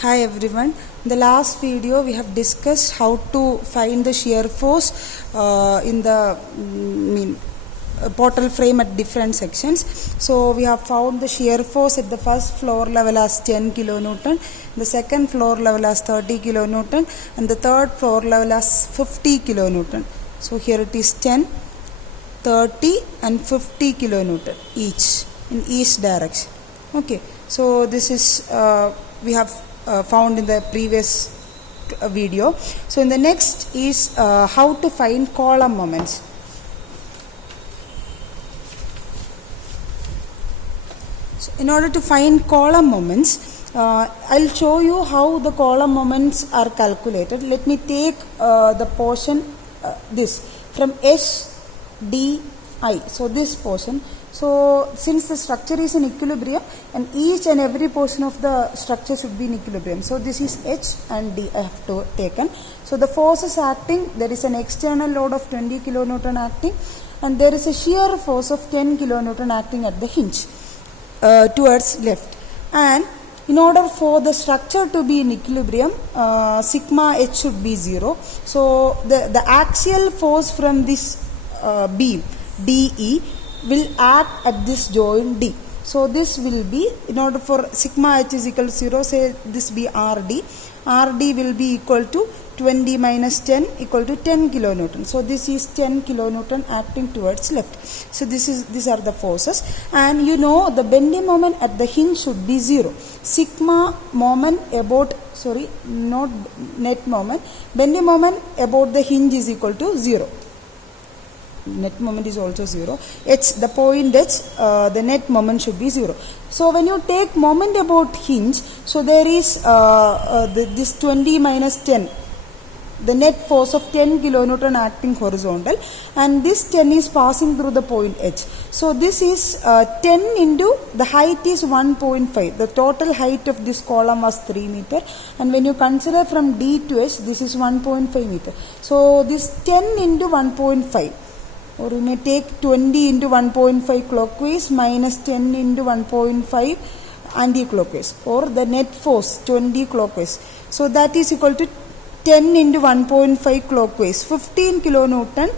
Hi everyone. In the last video we have discussed how to find the shear force in the portal frame at different sections. So we have found the shear force at the first floor level as 10 kilonewton, the second floor level as 30 kilonewton, and the third floor level as 50 kilonewton. So here it is 10, 30 and 50 kilonewton each in each direction. Okay, so this is we have found in the previous video. So in the next is how to find column moments. So in order to find column moments, I'll show you how the column moments are calculated. Let me take the portion this from HDI. So this portion. So since the structure is in equilibrium and each and every portion of the structure should be in equilibrium. So this is H and D I have taken. So the force is acting, there is an external load of 20 kilonewton acting, and there is a shear force of 10 kilonewton acting at the hinge towards left. And in order for the structure to be in equilibrium, sigma H should be 0. So the axial force from this beam DE will act at this joint D. So this will be, in order for sigma H is equal to 0, say this be RD. RD will be equal to 20 minus 10 equal to 10 kilonewton. So this is 10 kilonewton acting towards left. So these are the forces, and you know the bending moment at the hinge should be 0. Sigma moment about, sorry, not net moment, bending moment about the hinge is equal to 0. Net moment is also 0. H, the point H, the net moment should be 0. So when you take moment about hinge, so there is this 20 minus 10, the net force of 10 kilonewton acting horizontal, and this 10 is passing through the point H. So this is 10 into the height is 1.5. The total height of this column was 3 meter, and when you consider from D to H, this is 1.5 meter. So this 10 into 1.5. Or you may take 20 into 1.5 clockwise minus 10 into 1.5 anti-clockwise, or the net force 20 clockwise. So that is equal to 10 into 1.5 clockwise, 15 kilonewton.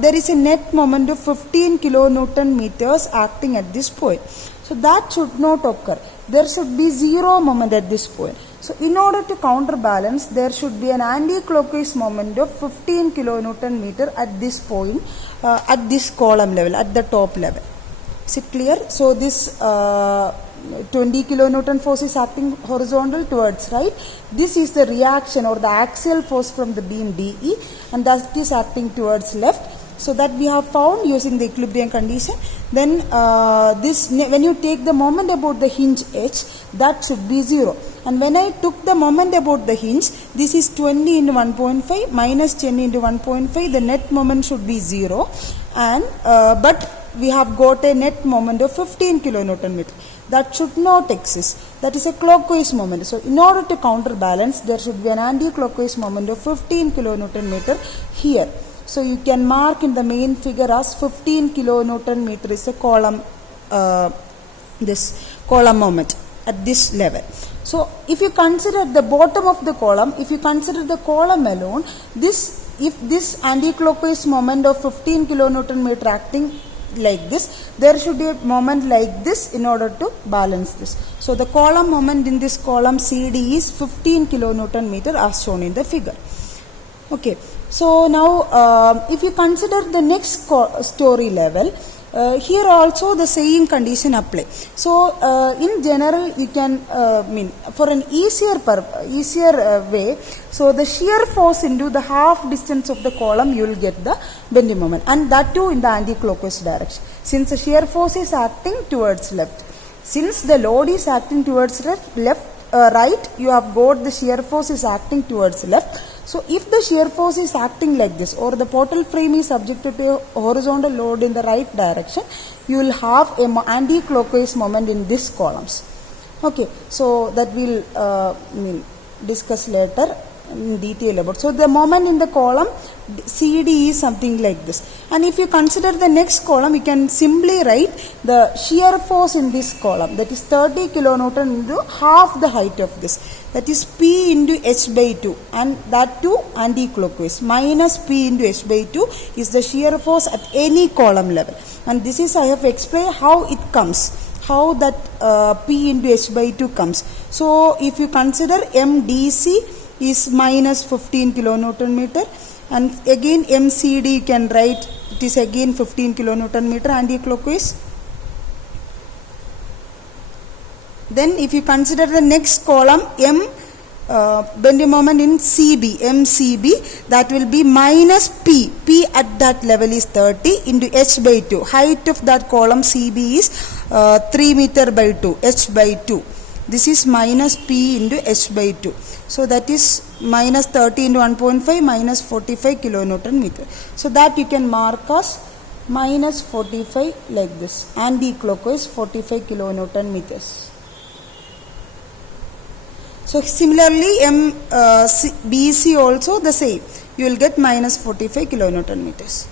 There is a net moment of 15 kilonewton meters acting at this point. So that should not occur. There should be 0 moment at this point. So in order to counterbalance, there should be an anti-clockwise moment of 15 kilonewton meter at this point, at this column level, at the top level. Is it clear? So this 20 kilonewton force is acting horizontal towards right. This is the reaction or the axial force from the beam DE, and that is acting towards left. So that we have found using the equilibrium condition. Then this, when you take the moment about the hinge H, that should be 0. And when I took the moment about the hinge, this is 20 into 1.5 minus 10 into 1.5. The net moment should be 0. And but we have got a net moment of 15 kilonewton meter. That should not exist. That is a clockwise moment. So in order to counterbalance, there should be an anti-clockwise moment of 15 kilonewton meter here. So you can mark in the main figure as 15 kilonewton meter is a column, this column moment at this level. So if you consider the bottom of the column, if you consider the column alone, this, if this anti-clockwise moment of 15 kilonewton meter acting like this, there should be a moment like this in order to balance this. So the column moment in this column CD is 15 kilonewton meter as shown in the figure. Okay, so now if you consider the next story level, here also the same condition apply. So in general you can for an easier way, so the shear force into the half distance of the column you will get the bending moment, and that too in the anti-clockwise direction, since the shear force is acting towards left. Since the load is acting towards right, you have got the shear force is acting towards left. So if the shear force is acting like this, or the portal frame is subjected to a horizontal load in the right direction, you will have an anti-clockwise moment in these columns. Okay, so that we'll discuss later in detail about. So the moment in the column CD is something like this. And if you consider the next column, you can simply write the shear force in this column, that is 30 kilonewton into half the height of this, that is P into H by 2, and that too anti-clockwise. Minus P into H by 2 is the shear force at any column level. And this is, I have explained how it comes, how that P into H by 2 comes. So if you consider MDC is minus 15 kilonewton meter, and again MCD you can write, it is again 15 kilonewton meter anti-clockwise. Then if you consider the next column bending moment in MCB, that will be minus P at that level is 30 into H by 2. Height of that column CB is 3 meter by 2, H by 2. This is minus P into H by 2. So that is minus 30 into 1.5 minus 45 kilonewton meter. So that you can mark as minus 45 like this, anti-clockwise 45 kilonewton meters. So similarly BC also the same, you will get minus 45 kilonewton meters,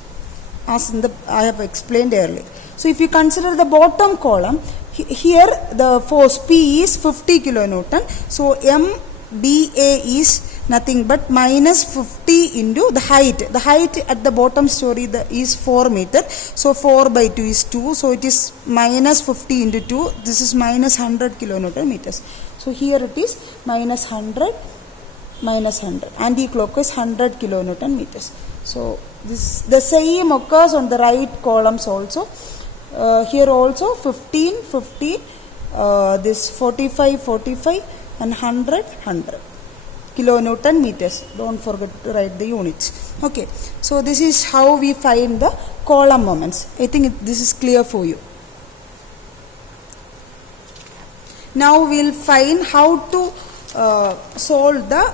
as in I have explained earlier. So if you consider the bottom column, here the force P is 50 kilonewton. So MDA is nothing but minus 50 into the height. The height at the bottom story is 4 meter. So 4 by 2 is 2. So it is minus 50 into 2. This is minus 100 kilonewton meters. So here it is minus 100, minus 100. Anti-clockwise 100 kilonewton meters. So this the same occurs on the right columns also. Here also 15, 15, this 45, 45 and 100, 100 kilonewton meters. Don't forget to write the units. Okay, so this is how we find the column moments. I think this is clear for you. Now we'll find how to solve the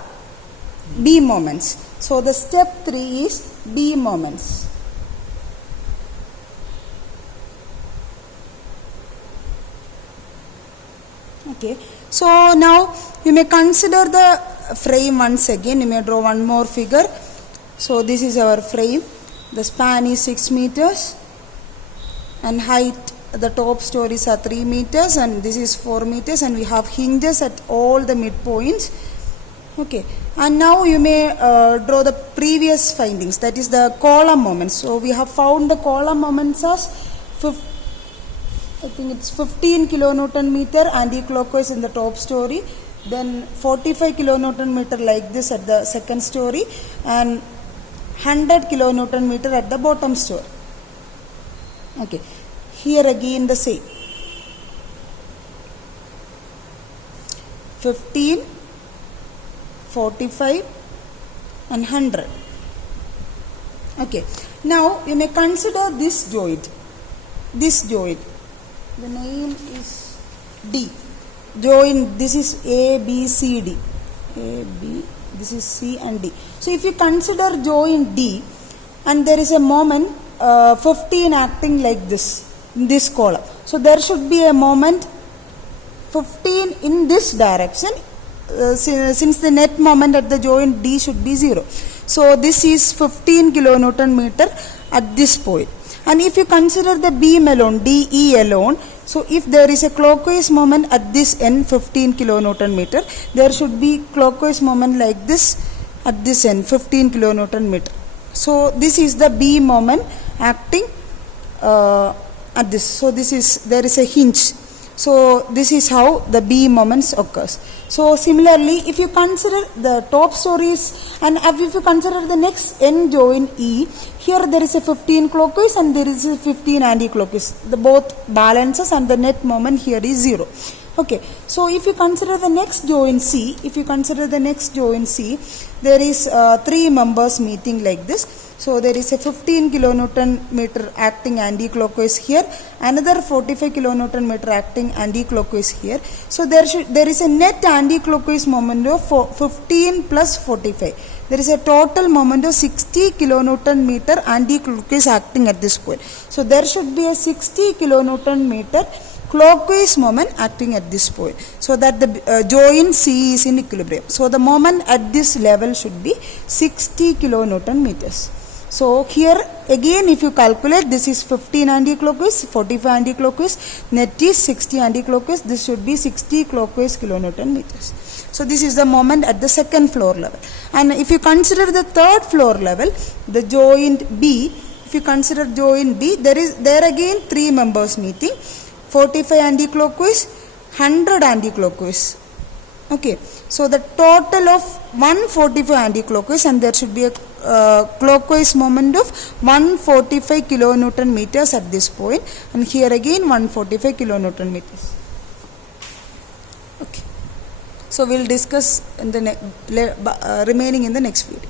B moments. So the step 3 is B moments. Okay, so now you may consider the frame once again. You may draw one more figure. So this is our frame. The span is 6 meters and height, the top stories are 3 meters and this is 4 meters, and we have hinges at all the midpoints. Okay, and now you may draw the previous findings, that is the column moments. So we have found the column moments as I think it's 15 kilonewton meter anti-clockwise in the top story, then 45 kilonewton meter like this at the second story, and 100 kilonewton meter at the bottom story. Okay, here again the same, 15, 45 and 100. Okay, now you may consider this joint. The name is D. Joint, this is A, B, C, D. A, B, this is C and D. So if you consider joint D and there is a moment 15 acting like this in this column. So there should be a moment 15 in this direction since the net moment at the joint D should be 0. So this is 15 kilonewton meter at this point. And if you consider the beam alone, DE alone, so if there is a clockwise moment at this end 15 kilonewton meter, there should be clockwise moment like this at this end 15 kilonewton meter. So this is the B moment acting at this. So this is, there is a hinge. So this is how the B moments occurs. So similarly, if you consider the top stories and if you consider the next end joint E, here there is a 15 clockwise and there is a 15 anti-clockwise. The both balances and the net moment here is 0. Okay, so if you consider the next joint C, there is 3 members meeting like this. So there is a 15 kilonewton meter acting anti-clockwise here, another 45 kilonewton meter acting anti-clockwise here. So there is a net anti-clockwise moment of 15 plus 45. There is a total moment of 60 kilonewton meter anti-clockwise acting at this point. So there should be a 60 kilonewton meter clockwise moment acting at this point, so that the joint C is in equilibrium. So the moment at this level should be 60 kilonewton meters. So here again, if you calculate, this is 15 anti-clockwise, 45 anti-clockwise, net is 60 anti-clockwise, this should be 60 clockwise kilonewton meters. So this is the moment at the second floor level. And if you consider the third floor level, the joint B, if you consider joint B, there again 3 members meeting, 45 anti-clockwise, 100 anti-clockwise. Okay, so the total of 145 anti-clockwise, and there should be a clockwise moment of 145 kilonewton meters at this point, and here again 145 kilonewton meters. Okay, so we'll discuss in the remaining in the next video.